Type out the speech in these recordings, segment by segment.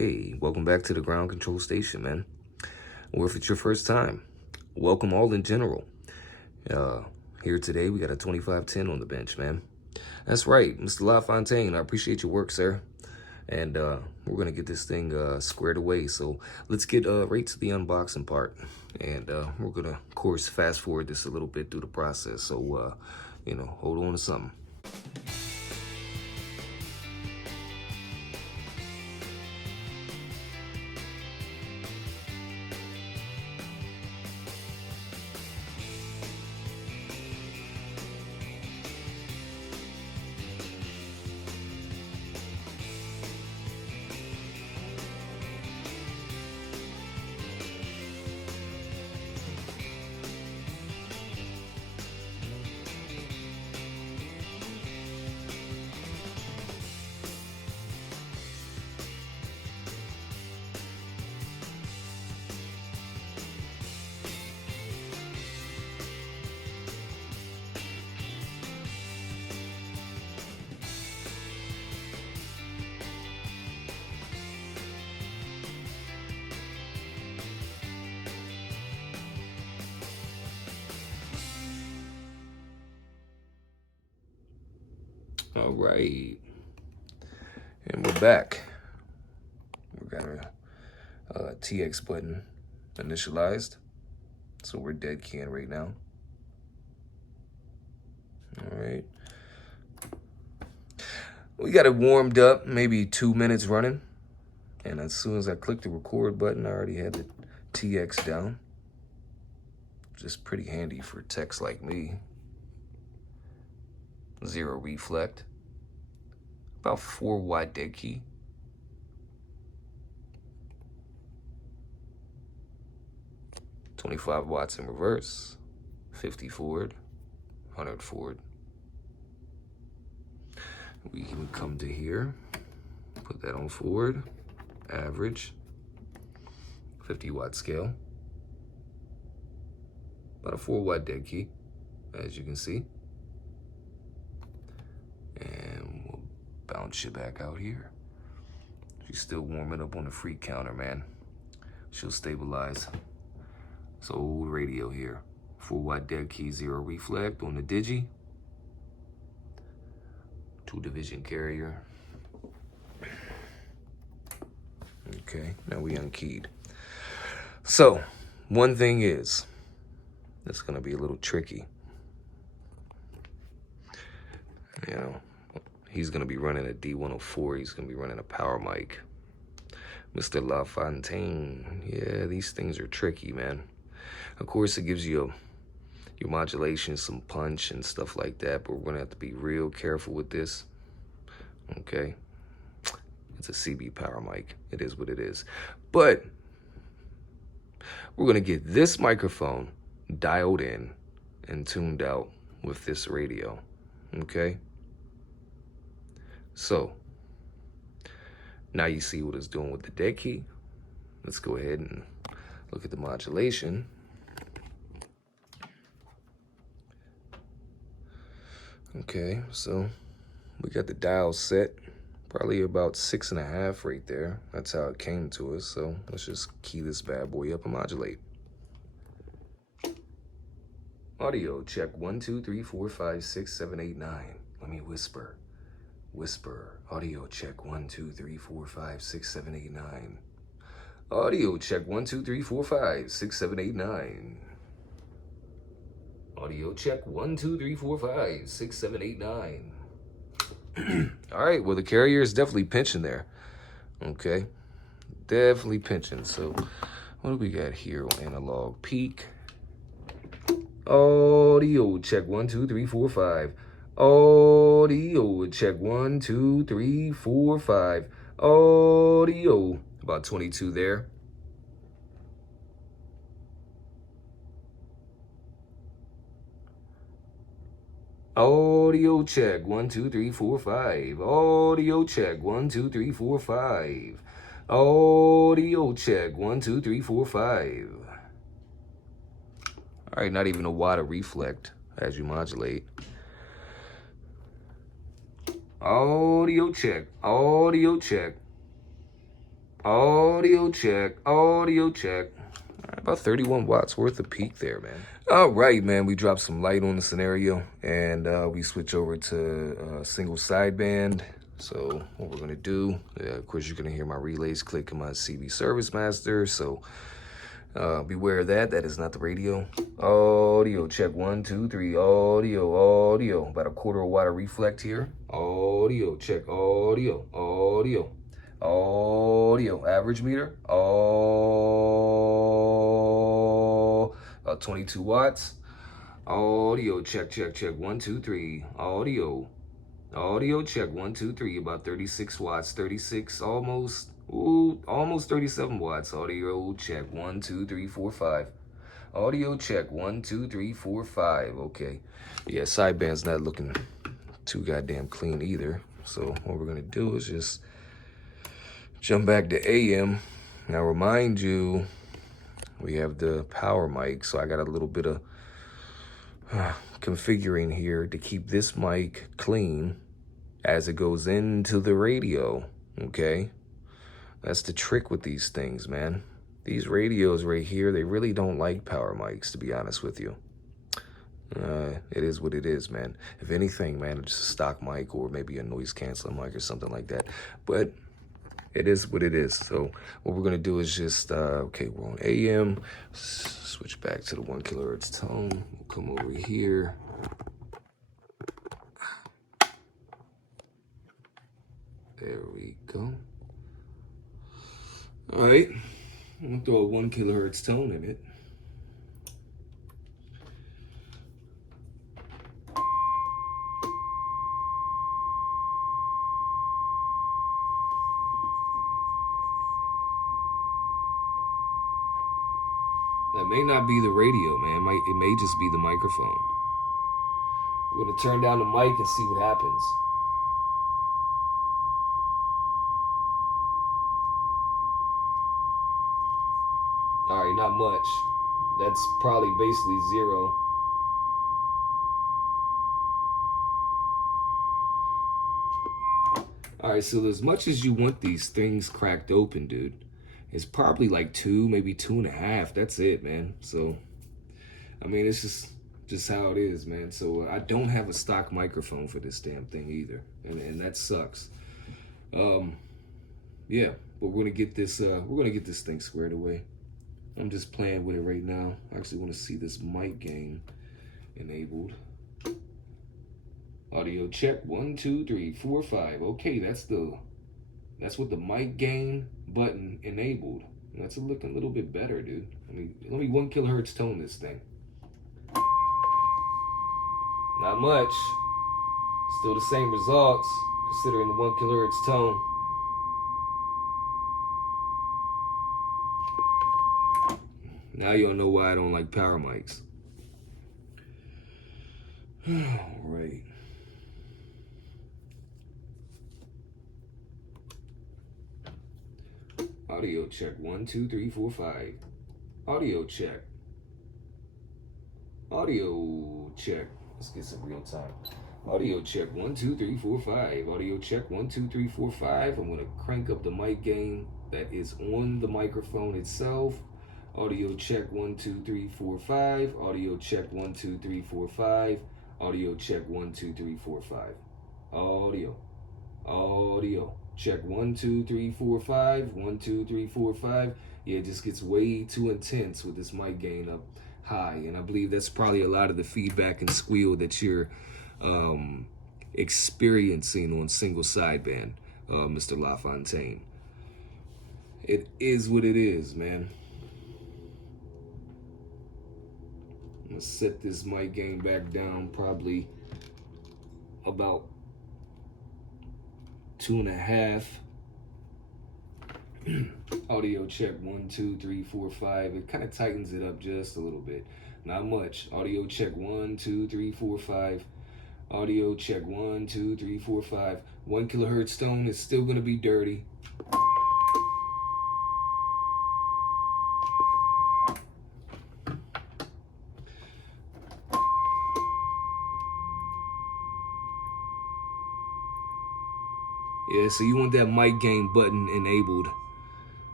Hey, welcome back to the ground control station, man. Or if it's your first time, welcome all in general. Here today, we got a 2510 on the bench, man. That's right, Mr. LaFontaine, I appreciate your work, sir. And we're gonna get this thing squared away. So let's get right to the unboxing part. And we're gonna, of course, fast forward this a little bit through the process. So, hold on to something. All right, and we're back. We got a TX button initialized, so we're dead keying right now. All right, we got it warmed up, maybe 2 minutes running, and as soon as I clicked the record button, I already had the TX down. Just pretty handy for techs like me. 0 reflect, about 4 watt dead key. $25 watts in reverse, 50 forward, 100 forward. We can come to here, put that on forward, average, 50 watt scale, about a 4 watt dead key, as you can see. And we'll bounce you back out here. She's still warming up on the free counter, man. She'll stabilize. It's old radio here. 4 watt dead key, 0 reflect on the digi. 2 division carrier. Okay, now we unkeyed. So, one thing is, that's gonna be a little tricky. You know, he's gonna be running a D104, he's gonna be running a power mic. Mr. LaFontaine, yeah, these things are tricky, man. Of course, it gives you your modulation, some punch and stuff like that, but we're gonna have to be real careful with this, okay? It's a CB power mic, it is what it is. But we're gonna get this microphone dialed in and tuned out with this radio, okay? So, now you see what it's doing with the dead key. Let's go ahead and look at the modulation. Okay, so we got the dial set, probably about 6.5 right there. That's how it came to us. So let's just key this bad boy up and modulate. Audio check 1, 2, 3, 4, 5, 6, 7, 8, 9. Let me whisper. Whisper. Audio check 1, 2, 3, 4, 5, 6, 7, 8, 9. Audio check 1, 2, 3, 4, 5, 6, 7, 8, 9. Audio check 1, 2, 3, 4, 5, 6, 7, 8, 9. All right, well, the carrier is definitely pinching there. Okay, definitely pinching. So what do we got here on analog peak? Audio check 1, 2, 3, 4, 5. Audio check 1, 2, 3, 4, 5. Audio about 22 there. Audio check 1, 2, 3, 4, 5. Audio check 1, 2, 3, 4, 5. Audio check 1, 2, 3, 4, 5. All right, not even a watt of reflect as you modulate. Audio check, audio check. Audio check. Audio check. All right, about 31 watts worth of peak there, man. All right, man. We dropped some light on the scenario, and we switch over to single sideband. So what we're gonna do, of course, you're gonna hear my relays click in my CB Service Master. So beware of that. That is not the radio. Audio check 1, 2, 3. Audio. About a quarter of a watt of reflect here. Audio check. Audio. Average meter. 22 watts. Audio check. 1, 2, 3. Audio check 1, 2, 3. About 36 watts. 36 almost. Almost 37 watts. Audio check 1, 2, 3, 4, 5. Audio check 1, 2, 3, 4, 5. Okay. Yeah, sideband's not looking too goddamn clean either. So what we're gonna do is just jump back to AM. Now remind you, we have the power mic, so I got a little bit of configuring here to keep this mic clean as it goes into the radio, okay? That's the trick with these things, man. These radios right here, they really don't like power mics, to be honest with you. It is what it is, man. If anything, man, it's just a stock mic or maybe a noise canceling mic or something like that. But it is what it is. So what we're gonna do is just, okay, we're on AM. Switch back to the 1 kilohertz tone. We'll come over here. There we go. All right, I'm gonna throw a 1 kilohertz tone in it. That may not be the radio, man. It may just be the microphone. We're gonna turn down the mic and see what happens. All right, not much. That's probably basically 0. All right, so as much as you want these things cracked open, dude, it's probably like 2, maybe 2.5. That's it, man. So, I mean, it's just how it is, man. So I don't have a stock microphone for this damn thing either, and that sucks. Yeah, but we're gonna get this thing squared away. I'm just playing with it right now. I actually want to see this mic gain enabled. Audio check 1, 2, 3, 4, 5. Okay, that's what the mic gain button enabled. That's looking a little bit better, dude. Let me 1 kilohertz tone this thing. Not much. Still the same results, considering the 1 kilohertz tone. Now you'll know why I don't like power mics. All right. Audio check 1, 2, 3, 4, 5. Audio check. Audio check. Let's get some real time. Audio check 1, 2, 3, 4, 5. Audio check 1, 2, 3, 4, 5. I'm gonna crank up the mic gain that is on the microphone itself. Audio check 1, 2, 3, 4, 5. Audio check 1, 2, 3, 4, 5. Audio check 1, 2, 3, 4, 5. Audio check 1, 2, 3, 4, 5. 1, 2, 3, 4, 5. Yeah, it just gets way too intense with this mic gain up high, and I believe that's probably a lot of the feedback and squeal that you're experiencing on single sideband, Mr. LaFontaine. It is what it is, man. I'm gonna set this mic gain back down probably about 2.5. Audio check 1, 2, 3, 4, 5. It kind of tightens it up just a little bit. Not much. Audio check 1, 2, 3, 4, 5. Audio check 1, 2, 3, 4, 5. 1 kilohertz tone is still gonna be dirty. Yeah, so you want that mic gain button enabled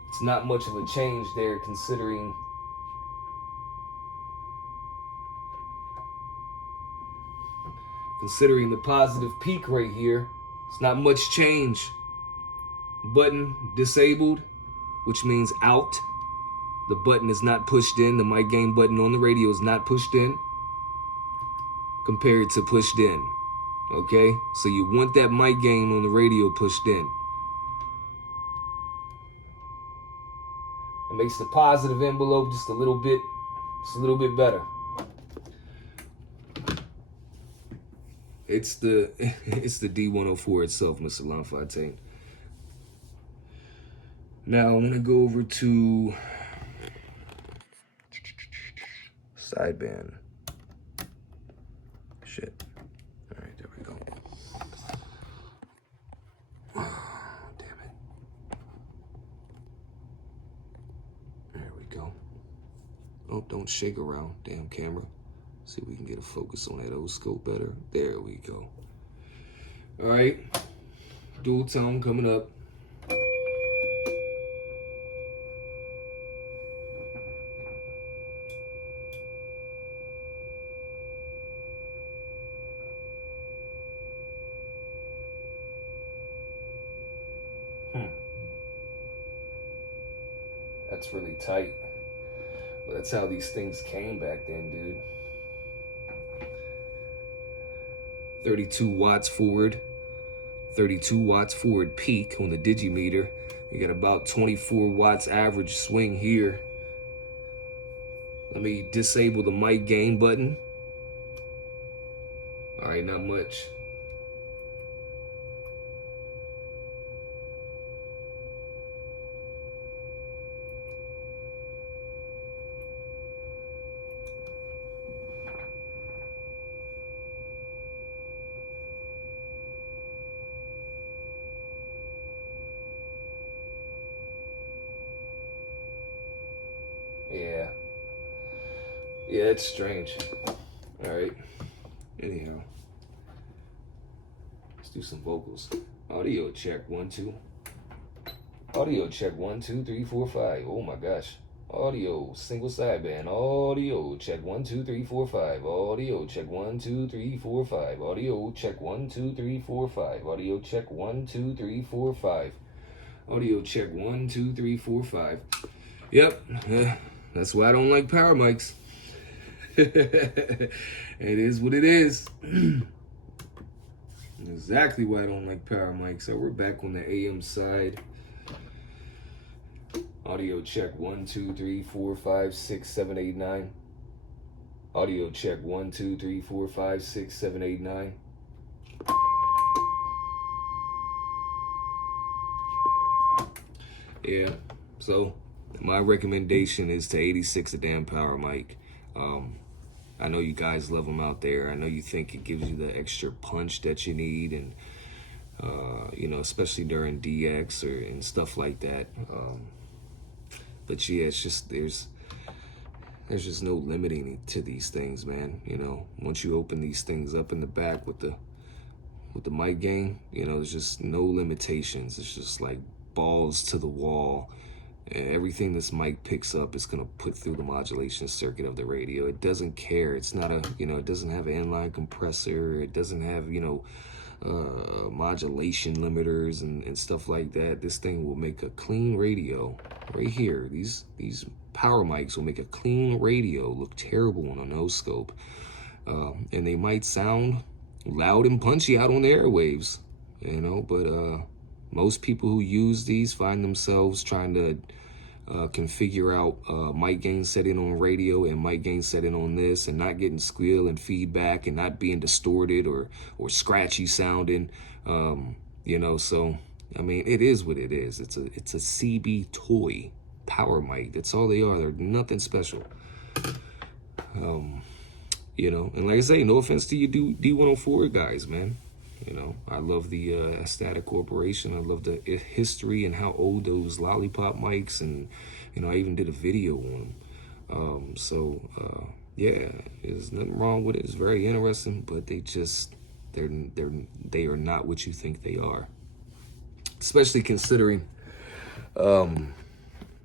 It's not much of a change there considering the positive peak right here. It's not much change. Button disabled, which means out. The button is not pushed in. The mic gain button on the radio is not pushed in compared to pushed in. Okay? So you want that mic gain on the radio pushed in. It makes the positive envelope just a little bit better. It's the D104 itself, Mr. LaFontaine. Now I'm gonna go over to sideband. Shit. All right, there we go. Oh, damn it. There we go. Oh, don't shake around, damn camera. See if we can get a focus on that old scope better. There we go. All right, dual tone coming up. That's really tight. But that's how these things came back then, dude. 32 watts forward. 32 watts forward peak on the digimeter. You got about 24 watts average swing here. Let me disable the mic gain button. All right, not much. Yeah, it's strange. All right. Anyhow, let's do some vocals. Audio check 1 2. Audio check 1 2 3 4 5. Oh my gosh. Audio single sideband. Audio check 1 2 3 4 5. Audio check 1 2 3 4 5. Audio check 1 2 3 4 5. Audio check 1 2 3 4 5. Audio check 1 2 3 4 5. Yep. That's why I don't like power mics. It is what it is. Exactly why I don't like power mics. So we're back on the AM side. Audio check 1 2 3 4 5 6 7 8 9. Audio check 1 2 3 4 5 6 7 8 9. Yeah. So my recommendation is to 86 a damn power mic. I know you guys love them out there. I know you think it gives you the extra punch that you need, and you know, especially during DX and stuff like that. But yeah, it's just there's just no limiting to these things, man. You know, once you open these things up in the back with the mic gain, you know, there's just no limitations. It's just like balls to the wall. And everything this mic picks up is going to put through the modulation circuit of the radio. It doesn't care. It's not a, you know, it doesn't have an inline compressor. It doesn't have, you know, modulation limiters and stuff like that. This thing will make a clean radio right here. These power mics will make a clean radio look terrible on a nose scope. And they might sound loud and punchy out on the airwaves, you know, but most people who use these find themselves trying to configure out mic gain setting on radio and mic gain setting on this, and not getting squeal and feedback and not being distorted or scratchy sounding, you know. So I mean, it is what it is. It's a CB toy power mic. That's all they are. They're nothing special. You know, and like I say, no offense to you D104 guys, man. You know, I love the Aesthetic Corporation. I love the history and how old those lollipop mics, and you know, I even did a video on them. Yeah, there's nothing wrong with it. It's very interesting, but they are not what you think they are. Especially considering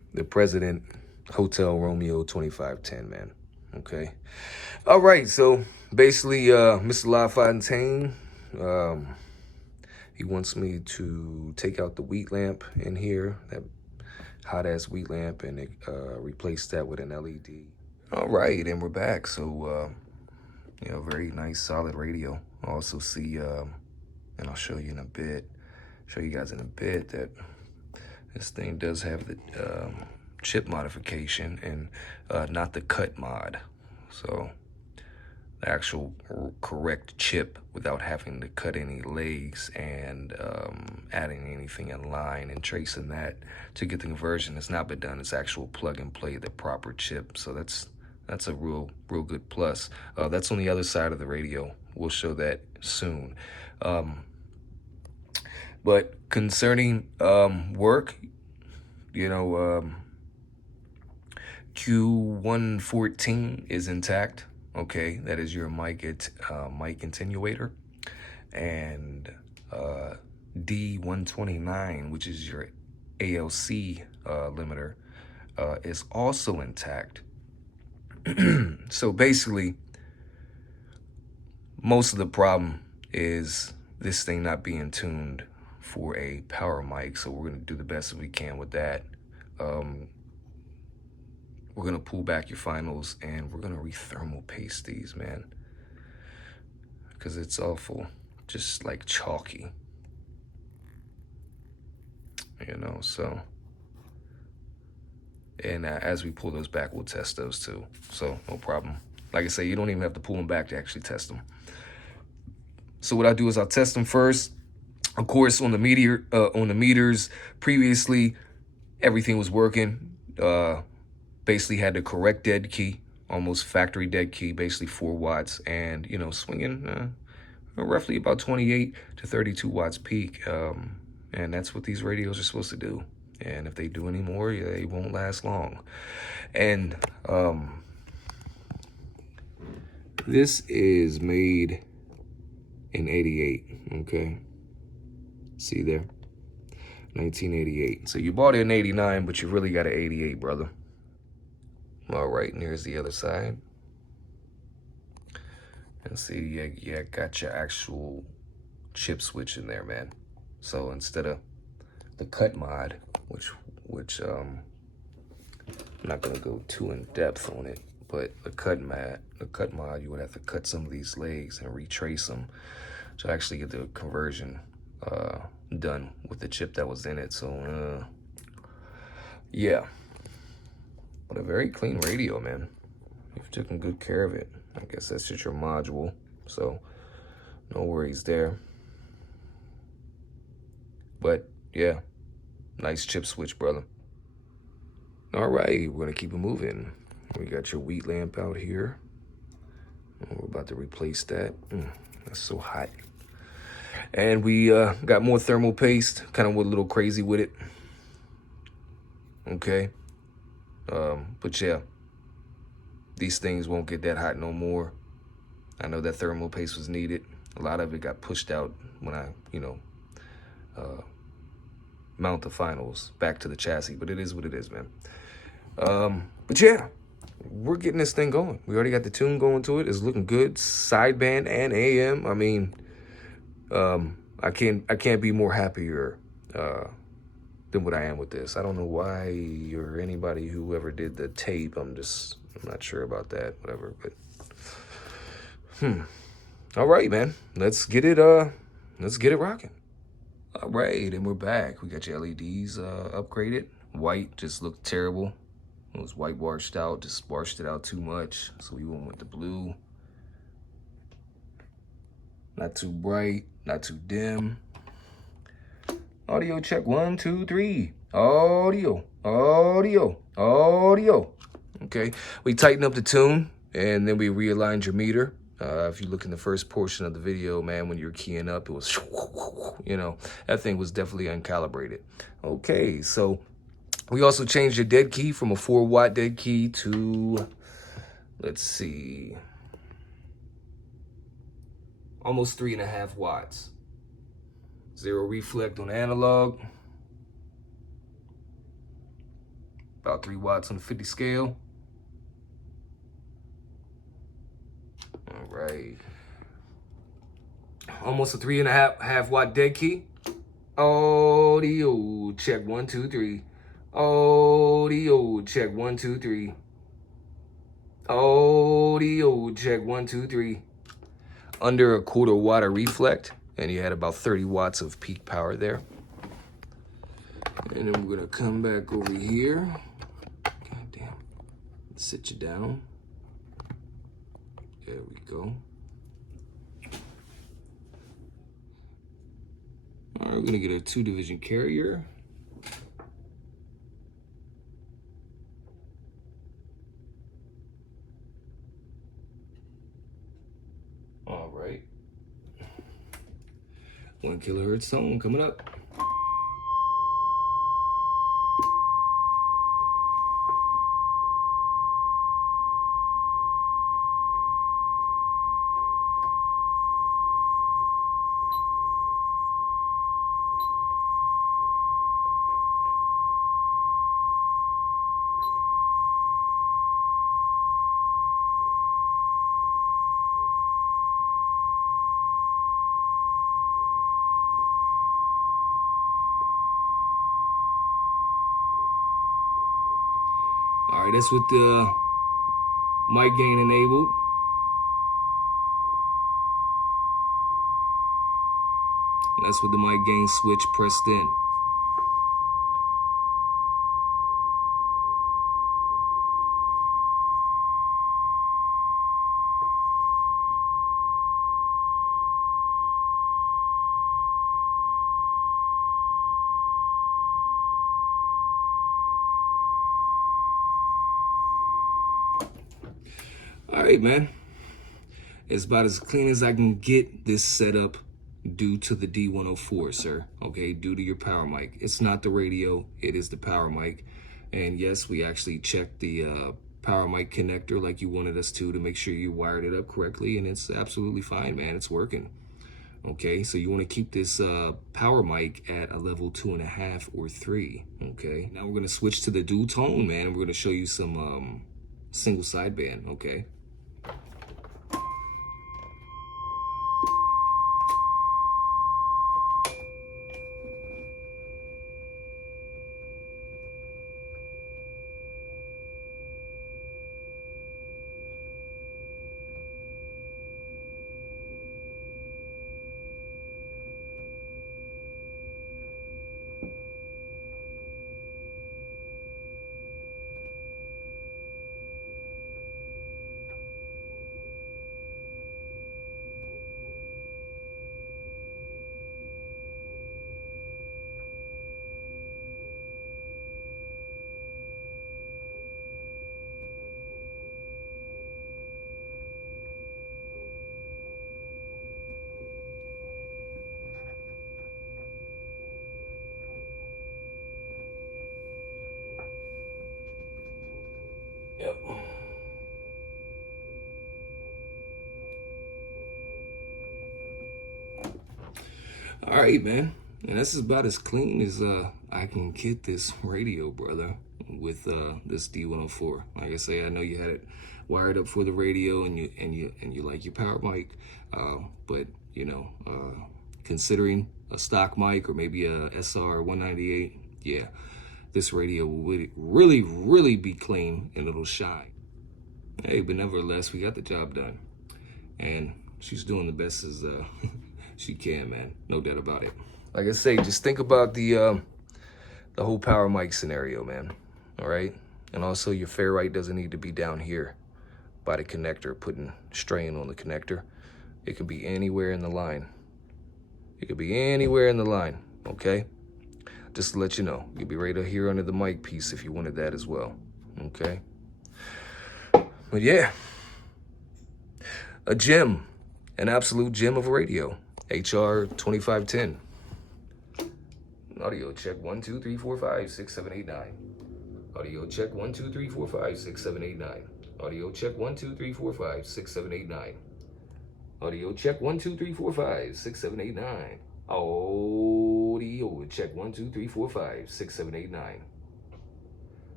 the President Hotel Romeo 2510, man. Okay. All right. So basically, Mr. LaFontaine, he wants me to take out the wheat lamp in here, that hot ass wheat lamp, and replace that with an LED. All right, and we're back. So, very nice, solid radio. I also see, and I'll show you in a bit, show you guys in a bit that this thing does have the chip modification and not the cut mod. So the actual correct chip without having to cut any legs and adding anything in line and tracing that to get the conversion has not been done. It's actual plug and play, the proper chip. So that's a real good plus. That's on the other side of the radio. We'll show that soon. But concerning work, Q114 is intact. Okay, that is your mic attenuator. And D129, which is your ALC limiter, is also intact. So basically, most of the problem is this thing not being tuned for a power mic. So we're going to do the best that we can with that. We're going to pull back your finals and we're going to re-thermal paste these, man. Because it's awful. Just like chalky. So. And as we pull those back, we'll test those too. So no problem. Like I say, you don't even have to pull them back to actually test them. So what I do is I'll test them first. Of course, on the meters previously, everything was working. Basically had the correct dead key, almost factory dead key, basically 4 watts, and swinging roughly about 28 to 32 watts peak. And that's what these radios are supposed to do. And if they do any more, they won't last long. And this is made in 88, okay? See there? 1988. So you bought it in 89, but you really got an 88, brother. All right, and here's the other side. And see, yeah, got your actual chip switch in there, man. So instead of the cut mod, which I'm not gonna go too in depth on it, but the cut mod, you would have to cut some of these legs and retrace them to actually get the conversion done with the chip that was in it. So yeah, but a very clean radio, man. You've taken good care of it. I guess that's just your module, so no worries there. But yeah, nice chip switch, brother. All right, we're gonna keep it moving. We got your wheat lamp out here. We're about to replace that. That's so hot. And we got more thermal paste, kind of went a little crazy with it. Okay. But yeah, these things won't get that hot no more. I know that thermal paste was needed. A lot of it got pushed out when I, mount the finals back to the chassis, but it is what it is, man. But yeah, we're getting this thing going. We already got the tune going to it. It's looking good. Sideband and AM. I mean, I can't be more happier than what I am with this. I don't know why or anybody who ever did the tape. I'm not sure about that. Whatever. But all right, man. Let's get it rocking. All right, and we're back. We got your LEDs upgraded. White just looked terrible. It was white washed out, just washed it out too much. So we went with the blue. Not too bright, not too dim. Audio check 1, 2, 3. Audio. Okay, we tightened up the tune and then we realigned your meter. If you look in the first portion of the video, man, when you're keying up, it was, that thing was definitely uncalibrated. Okay, so we also changed your dead key from a 4-watt dead key to, let's see, almost 3.5 watts. 0 reflect on analog. About 3 watts on the 50 scale. All right. Almost a 3.5 watt dead key. Audio check 1 2 3. Audio check 1 2 3. Audio check 1 2 3. Under a 1/4 watt of reflect, and you had about 30 watts of peak power there. And then we're gonna come back over here. God damn. Sit you down. There we go. All right, we're gonna get a 2-division carrier. All right. 1 kilohertz tone coming up. All right, that's with the mic gain enabled. And that's with the mic gain switch pressed in. All right, man. It's about as clean as I can get this setup due to the D104, sir. Okay, due to your power mic. It's not the radio, it is the power mic. And yes, we actually checked the power mic connector like you wanted us to make sure you wired it up correctly, and it's absolutely fine, man. It's working. Okay, so you want to keep this power mic at a level 2.5 or 3. Okay, now we're gonna switch to the dual tone, man, and we're gonna show you some single sideband. Okay. Yep. All right, man. And this is about as clean as I can get this radio, brother, with this D104. Like I say, I know you had it wired up for the radio, and you like your power mic, but you know, considering a stock mic or maybe a SR198, yeah, this radio will really be clean and it'll shine. Hey, but nevertheless, we got the job done, and she's doing the best as she can, man. No doubt about it. Like I say, just think about the whole power mic scenario, man. All right, and also your ferrite doesn't need to be down here by the connector, putting strain on the connector. It could be anywhere in the line. It could be anywhere in the line. Okay. Just to let you know, you'll be right here under the mic piece if you wanted that as well. Okay. But yeah, a gem, an absolute gem of a radio. HR2510. Audio check 1 2 3 4 5 6 7 8 9. Audio check 1 2 3 4 5 6 7 8 9. Audio check 1 2 3 4 5 6 7 8 9. Audio check 1 2 3 4 5 6 7 8 9. Audio check 1 2 3 4 5 6 7 8 9.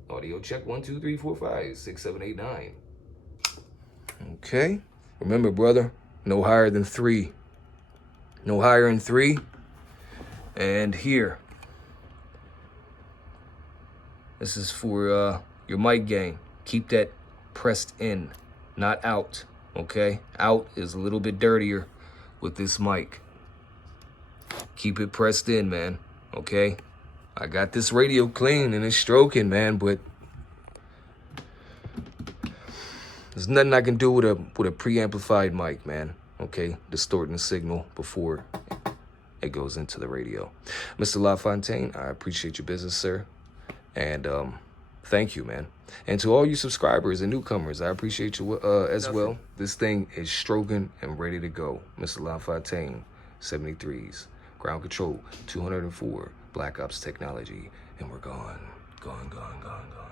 Audio check 1, 2, 3, 4, 5, 6, 7, 8, 9. Okay. Remember, brother, no higher than 3. No higher than 3. And here. This is for your mic gain. Keep that pressed in, not out. Okay? Out is a little bit dirtier with this mic. Keep it pressed in, man. Okay? I got this radio clean and it's stroking, man, but there's nothing I can do with a preamplified mic, man. Okay? Distorting the signal before it goes into the radio. Mr. LaFontaine, I appreciate your business, sir. And thank you, man. And to all you subscribers and newcomers, I appreciate you as well. This thing is stroking and ready to go. Mr. LaFontaine, 73s. Ground control, 204. Black Ops technology. And we're gone. Gone, gone, gone, gone.